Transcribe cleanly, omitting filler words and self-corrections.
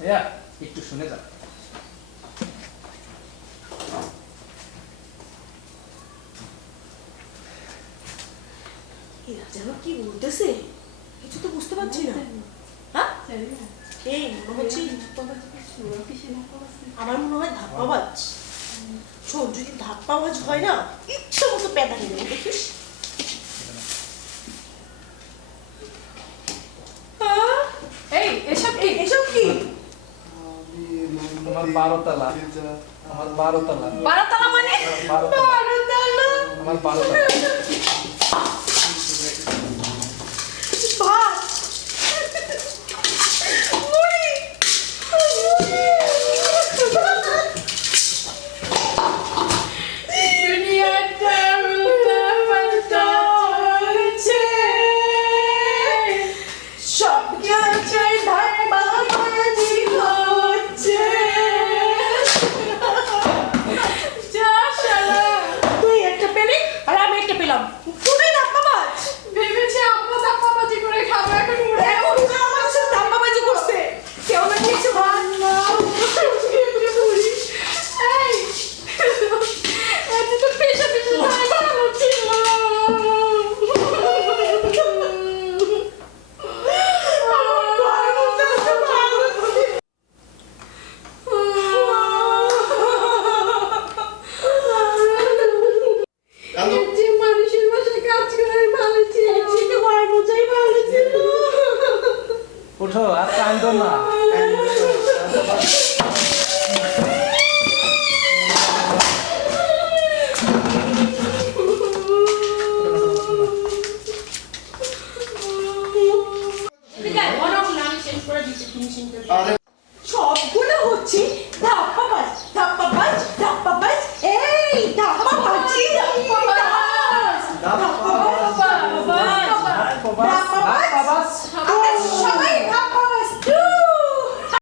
ভাইয়া একটু শুনে যান। এরা যেন কি বলতেছে কিছু তো বুঝতে পারছি না। হ্যাঁ এই মনে হচ্ছে আমার মনে হয় ধাপ্পাবাজ। শোন, যদি ধাপ্পাবাজ হয় না ইচ্ছা মতো প্যাদা নিয়ে দেবো, দেখিস। এই এসব কি? এসব কি? আমার 12 তলা, আমার 12 তলা, 12 তলা মানে? 12 তলা, আমার 12 তলা। ভাত, মুড়ি, দুনিয়াটা উল্টাপাল্টা হচ্ছে, সব জায়গায় ধাপ্পাবাজি হচ্ছে। যা শালা। তুই একটা পেলি আর আমি একটা পেলাম, তুমি ধাপ্পাবাজ। ভেবেছি আমরা ধাপ্পাবাজি করে খাবো, এখন উড়ে এখন ওরা আমার সাথে ধাপ্পাবাজি করছে। কেউ না কিছু ভাত না এই, এত তো পেশা পেশা ভালো ছিল। যে মানুষের বাসায় কাজ করে ভালো ছিল। ওঠো আর কান্দো না। সবগুলো হচ্ছে ধাপ্পাবাজ, ধাপ্পাবাজ, ধাপ্পাবাজ, এই ধাপ্পাবাজি, ধাপ্পাবাজ, ধাপ্পাবাজ, ধাপ্পাবাজ, ধাপ্পাবাজ,